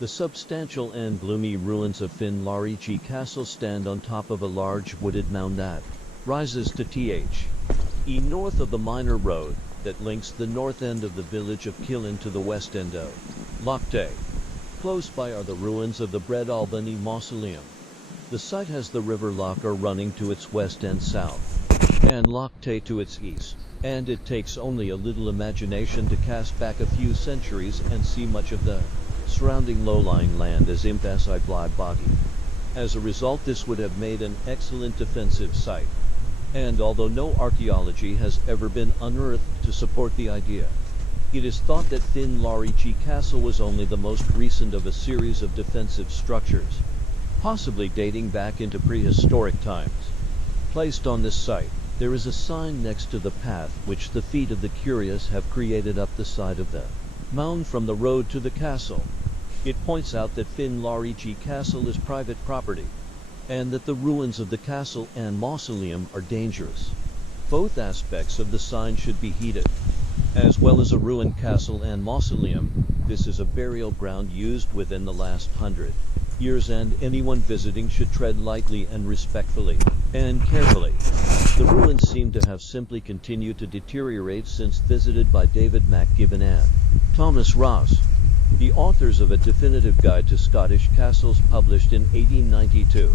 The substantial and gloomy ruins of Finlarig Castle stand on top of a large wooded mound that rises to the north of the minor road that links the north end of the village of Killen to the west end of Lochay. Close by are the ruins of the Breadalbany Mausoleum. The site has the river Loch running to its west and south, and Lochay to its east, and it takes only a little imagination to cast back a few centuries and see much of the surrounding low-lying land as impassable body. As a result, this would have made an excellent defensive site. And although no archaeology has ever been unearthed to support the idea, it is thought that Finlarig Castle was only the most recent of a series of defensive structures, possibly dating back into prehistoric times. Placed on this site, there is a sign next to the path which the feet of the curious have created up the side of the mound from the road to the castle. It points out that Finlarig Castle is private property, and that the ruins of the castle and mausoleum are dangerous. Both aspects of the sign should be heeded. As well as a ruined castle and mausoleum, this is a burial ground used within the last 100 years, and anyone visiting should tread lightly and respectfully and carefully. The ruins seem to have simply continued to deteriorate since visited by David MacGibbon and Thomas Ross, the authors of a definitive guide to Scottish castles published in 1892.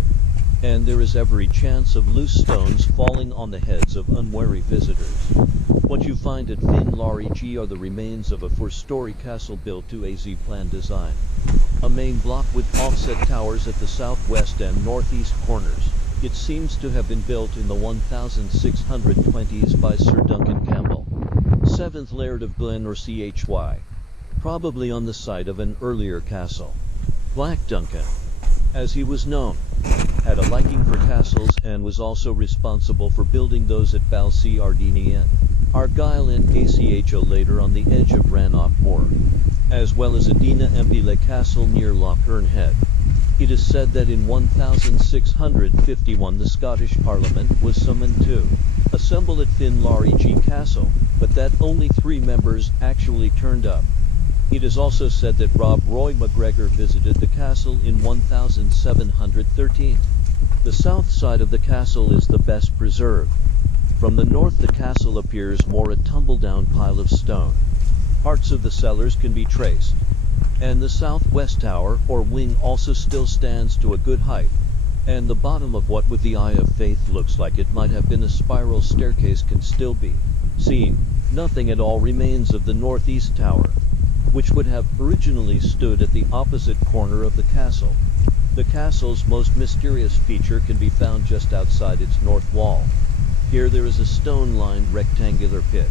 And there is every chance of loose stones falling on the heads of unwary visitors. What you find at Finlarig are the remains of a 4-story castle built to a Z-plan design. A main block with offset towers at the southwest and northeast corners. It seems to have been built in the 1620s by Sir Duncan Campbell, 7th Laird of Glen or Chy, probably on the site of an earlier castle. Black Duncan, as he was known, had a liking for castles and was also responsible for building those at Balsardini in Argyll and Acho later on the edge of Rannoch Moor, as well as Adina Empile Castle near Loch Head. It is said that in 1651 the Scottish Parliament was summoned to assemble at Finlarig Castle, but that only 3 members actually turned up. It is also said that Rob Roy MacGregor visited the castle in 1713. The south side of the castle is the best preserved. From the north the castle appears more a tumble-down pile of stone. Parts of the cellars can be traced, and the southwest tower or wing also still stands to a good height, and the bottom of what with the eye of faith looks like it might have been a spiral staircase can still be seen. Nothing at all remains of the northeast tower, which would have originally stood at the opposite corner of the castle. The castle's most mysterious feature can be found just outside its north wall. Here there is a stone-lined rectangular pit.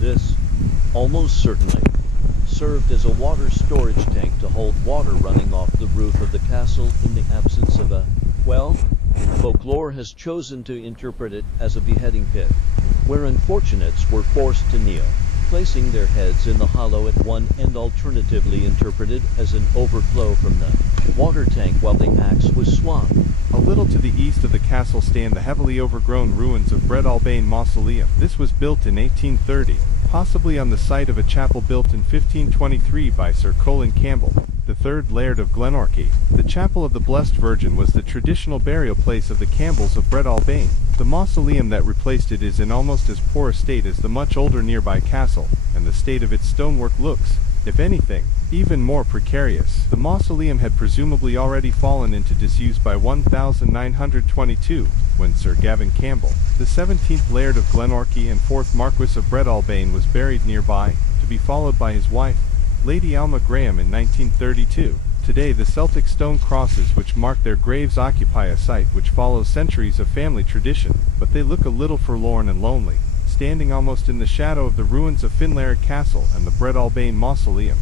This, almost certainly, served as a water storage tank to hold water running off the roof of the castle in the absence of a well. Folklore has chosen to interpret it as a beheading pit, where unfortunates were forced to kneel, placing their heads in the hollow at one end, alternatively interpreted as an overflow from the water tank while the axe was swung. A little to the east of the castle stand the heavily overgrown ruins of Breadalbane Mausoleum. This was built in 1830, possibly on the site of a chapel built in 1523 by Sir Colin Campbell, the 3rd Laird of Glenorchy. The Chapel of the Blessed Virgin was the traditional burial place of the Campbells of Breadalbane. The mausoleum that replaced it is in almost as poor a state as the much older nearby castle, and the state of its stonework looks, if anything, even more precarious. The mausoleum had presumably already fallen into disuse by 1922, when Sir Gavin Campbell, the 17th Laird of Glenorchy and 4th Marquess of Breadalbane, was buried nearby, to be followed by his wife, Lady Alma Graham, in 1932. Today the Celtic stone crosses which mark their graves occupy a site which follows centuries of family tradition, but they look a little forlorn and lonely, standing almost in the shadow of the ruins of Finlarig Castle and the Breadalbane Mausoleum.